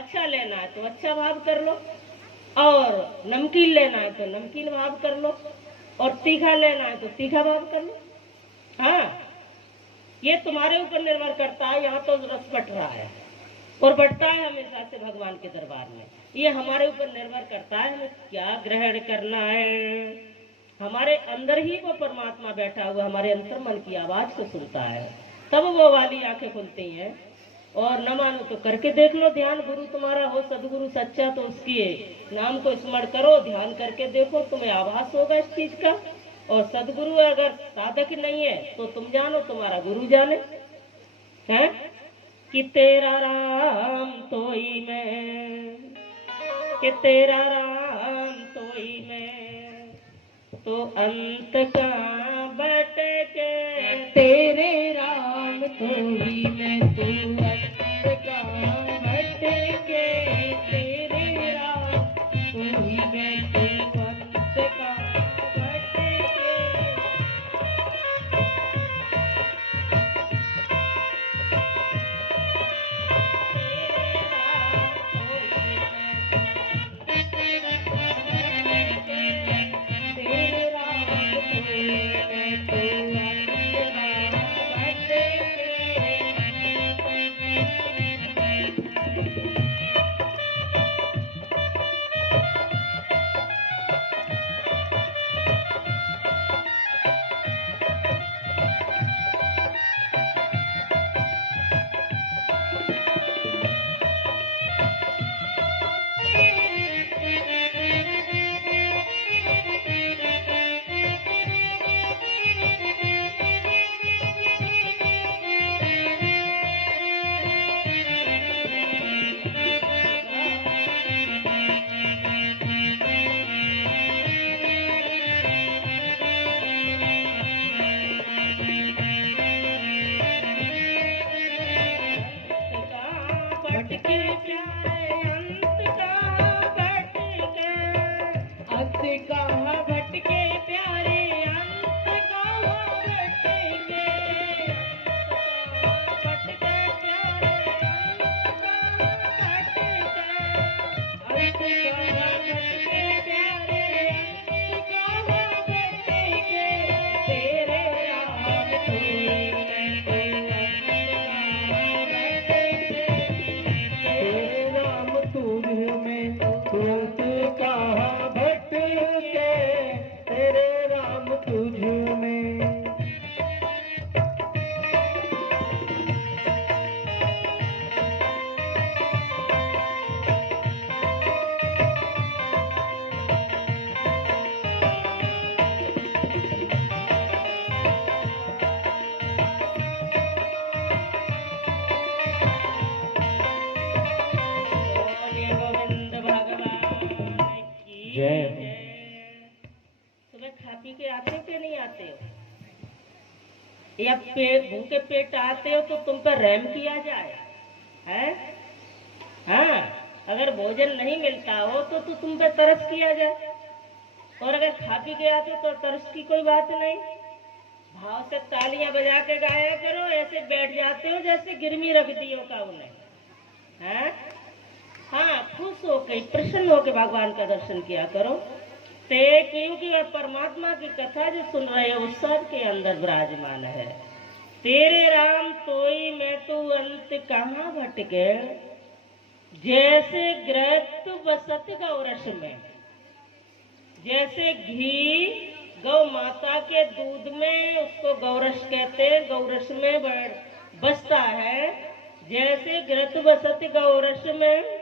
अच्छा लेना है तो अच्छा भाव कर लो, और नमकीन लेना है तो नमकीन भाव कर लो, और तीखा लेना है तो तीखा भाव कर लो। हाँ, ये तुम्हारे ऊपर निर्भर करता है। यहाँ तो रस बट रहा है और बटता है हमेशा से भगवान के दरबार में। ये हमारे ऊपर निर्भर करता है हमें क्या ग्रहण करना है। हमारे अंदर ही वो परमात्मा बैठा हुआ हमारे अंतर मन की आवाज को सुनता है, तब वो वाली आंखें खुलती हैं। और न मानो तो करके देख लो ध्यान, गुरु तुम्हारा हो सदगुरु सच्चा तो उसकी नाम को स्मरण करो, ध्यान करके देखो, तुम्हें आभास होगा इस चीज का। और सदगुरु अगर साधक नहीं है तो तुम जानो, तुम्हारा गुरु जाने है कि तेरा राम तोई मैं, कि तेरा राम तोई मैं, तो अंत का भटके तेरे राम तोई मैं, तू अंत का भटके। तेरे राम तोई मैं, तू अंत का भटके। तेरे राम तोई मैं, तू अंत का भटके। भटके प्यारे अंत का भटके, अंत कहाँ भटके प्यारे, अंत कहाँ भटके। भटके प्यारे अंत कहाँ भटके प्यारे, अंत कहाँ भटके। तेरे राम तोई मैं, तू अंत कहाँ भटके। तेरे राम तोई मैं, तू अंत कहाँ भटके। तेरे राम तुझ में। गोविंद भगवान की जय। सुबह खा पी के आते हो कि नहीं आते हो? या भूखे पेट आते हो तो तुम पर रहम किया जाए है? हाँ, अगर भोजन नहीं मिलता हो तो तुम पे तरस किया जाए, और अगर खा पी के आते हो तो तरस की कोई बात नहीं। भाव से तालियां बजा के गाया करो, ऐसे बैठ जाते हो जैसे गिरमी रख दियो का उन्हें है? हाँ, खुश होके प्रसन्न होके भगवान का दर्शन किया करो। क्योंकि वह परमात्मा की कथा जो सुन रहे हो सबके अंदर विराजमान है। तेरे राम तोई मैं, तू अंत कहाँ भटके। जैसे गृहस्थ बसत गौरस में, जैसे घी गौ माता के दूध में उसको गौरस कहते हैं, गौरस में बसता है। जैसे गृहस्थ बसत गौरस में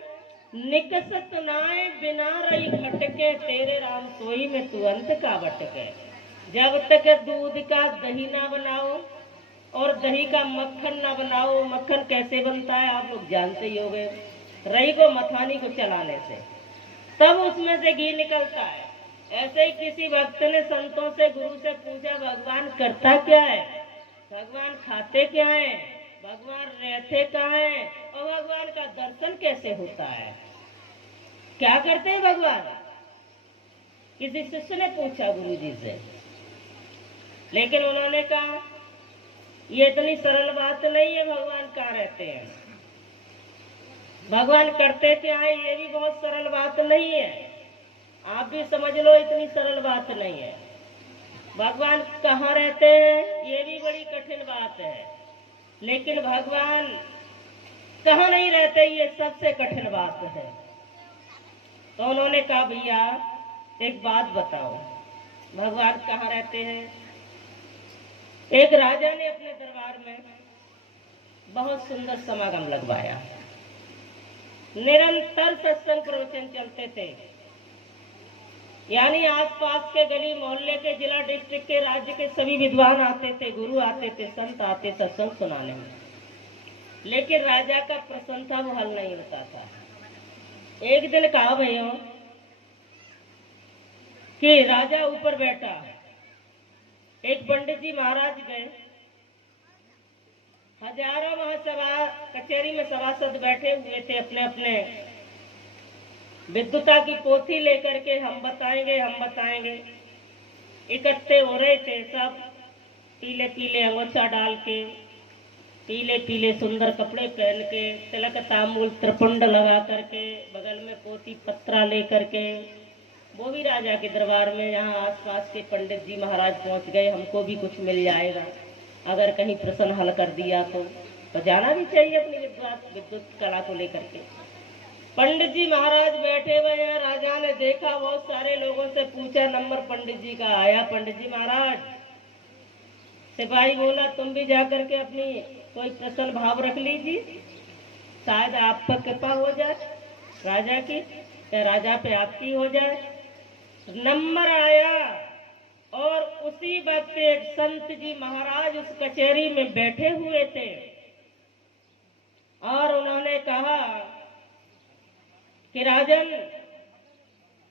निकसत नाय बिना रही खटके। तेरे राम सोई में तू अंत का भटके। जब तक दूध का दही ना बनाओ और दही का मक्खन ना बनाओ, मक्खन कैसे बनता है आप लोग जानते ही होंगे, रही को मथानी को चलाने से तब उसमें से घी निकलता है। ऐसे ही किसी भक्त ने संतों से गुरु से पूछा, भगवान करता क्या है, भगवान खाते क्या है, भगवान रहते कहाँ है, और भगवान का दर्शन कैसे होता है, क्या करते हैं भगवान? किसी शिष्य ने पूछा गुरु जी से, लेकिन उन्होंने कहा ये इतनी सरल बात नहीं है, भगवान कहाँ रहते हैं। भगवान करते क्या है ये भी बहुत सरल बात नहीं है। आप भी समझ लो इतनी सरल बात नहीं है। भगवान कहाँ रहते हैं ये भी बड़ी कठिन बात है, लेकिन भगवान कहाँ नहीं रहते ये सबसे कठिन बात है। तो उन्होंने कहा भैया एक बात बताओ, भगवान कहाँ रहते हैं। एक राजा ने अपने दरबार में बहुत सुंदर समागम लगवाया, निरंतर सत्संग प्रवचन चलते थे, यानी आसपास के गली मोहल्ले के जिला डिस्ट्रिक्ट के राज्य के सभी विद्वान आते थे, गुरु आते थे, संत आते सत्संग सुनाने में। लेकिन राजा का प्रसन्न था वो हल नहीं होता था। एक दिन कहा भैया कि राजा ऊपर बैठा, एक पंडित जी महाराज गए, हजारों वहां सभा कचहरी में सभासद बैठे हुए थे, अपने अपने विद्वता की पोथी लेकर के हम बताएंगे इकट्ठे हो रहे थे। सब पीले पीले अंगोछा डाल के, पीले पीले सुंदर कपड़े पहन के, तिलक तांबूल त्रिपुंड लगा करके, बगल में पोथी पत्रा लेकर के, वो भी राजा के दरबार में। यहाँ आसपास के पंडित जी महाराज पहुंच गए, हमको भी कुछ मिल जाएगा, अगर कहीं प्रश्न हल कर दिया तो जाना भी चाहिए अपनी विद्युत कला को लेकर के। पंडित जी महाराज बैठे हुए हैं, राजा ने देखा, बहुत सारे लोगों से पूछा, नंबर पंडित जी का आया। पंडित जी महाराज, सिपाही बोला तुम भी जाकर के अपनी कोई प्रसन्न भाव रख लीजिए, शायद आप पर कृपा हो जाए राजा की, या राजा पे आपकी हो जाए। नंबर आया और उसी वक्त एक संत जी महाराज उस कचहरी में बैठे हुए थे और उन्होंने कहा कि राजन,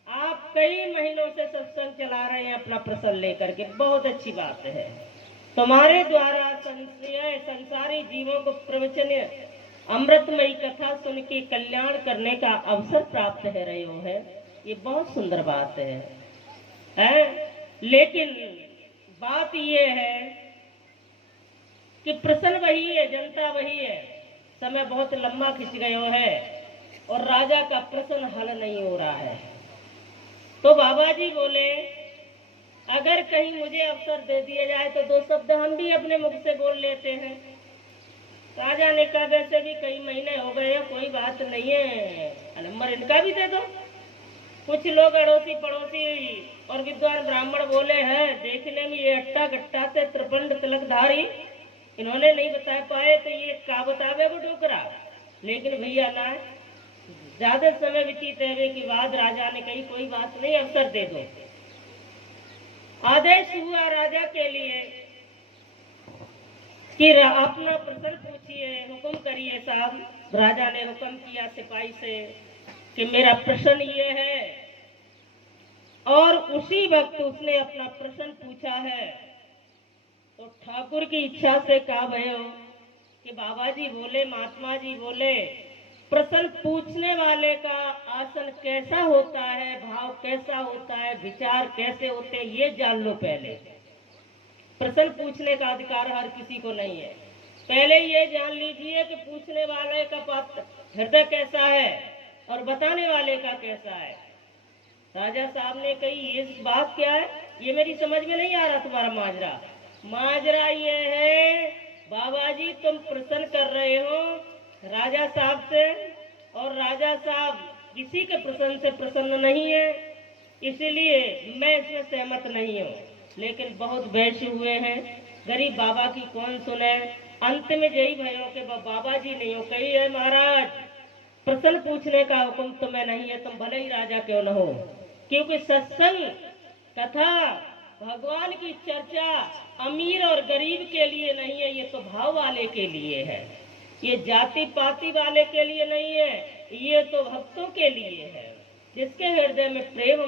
आप कई महीनों से सत्संग चला रहे हैं अपना प्रसन्न लेकर के, बहुत अच्छी बात है। तुम्हारे द्वारा संसारी जीवों को प्रवचन अमृतमयी कथा सुन के कल्याण करने का अवसर प्राप्त है रहे हो है, ये बहुत सुंदर बात है? लेकिन बात ये है कि प्रसन्न वही है, जनता वही है, समय बहुत लंबा खिंच गया है और राजा का प्रश्न हल नहीं हो रहा है। तो बाबा जी बोले अगर कहीं मुझे अवसर दे दिया जाए तो दो शब्द हम भी अपने मुख से बोल लेते हैं। राजा ने कहा वैसे भी कई महीने हो गए हैं, कोई बात नहीं है, नंबर इनका भी दे दो। कुछ लोग अड़ोसी पड़ोसी और विद्वान ब्राह्मण बोले हैं, देखने में ये अट्टा गट्टा से त्रिपुंड तिलकधारी, इन्होंने नहीं बता पाए तो ये क्या बतावे वो डोकरा। लेकिन भैया ना, ज्यादा समय व्यतीत होने के बाद राजा ने कही कोई बात नहीं, अवसर दे दो। आदेश हुआ राजा के लिए कि अपना प्रश्न पूछिए, हुक्म करिए साहब। राजा ने हुक्म किया सिपाही से कि मेरा प्रश्न ये है, और उसी वक्त उसने अपना प्रश्न पूछा है। तो ठाकुर की इच्छा से कहा भयो कि बाबा जी बोले, महात्मा जी बोले, प्रश्न पूछने वाले का आसन कैसा होता है, भाव कैसा होता है, विचार कैसे होते हैं, ये जान लो पहले। प्रश्न पूछने का अधिकार हर किसी को नहीं है। पहले ये जान लीजिए कि पूछने वाले का हृदय कैसा है और बताने वाले का कैसा है। राजा साहब ने कही ये बात क्या है, ये मेरी समझ में नहीं आ रहा तुम्हारा माजरा। माजरा ये है बाबा जी, तुम प्रश्न कर रहे हो राजा साहब से, और राजा साहब किसी के प्रश्न से प्रसन्न नहीं है, इसलिए मैं इसमें सहमत नहीं हूँ। लेकिन बहुत वैश्य हुए हैं, गरीब बाबा की कौन सुने। अंत में यही भयो कि बाबा जी नहीं हो, कही है महाराज प्रश्न पूछने का हुक्म तुम्हें नहीं है, तुम भले ही राजा क्यों न हो, क्योंकि सत्संग कथा भगवान की चर्चा अमीर और गरीब के लिए नहीं है, ये तो भाव वाले के लिए है, ये जाति पाति वाले के लिए नहीं है, ये तो भक्तों के लिए है, जिसके हृदय में प्रेम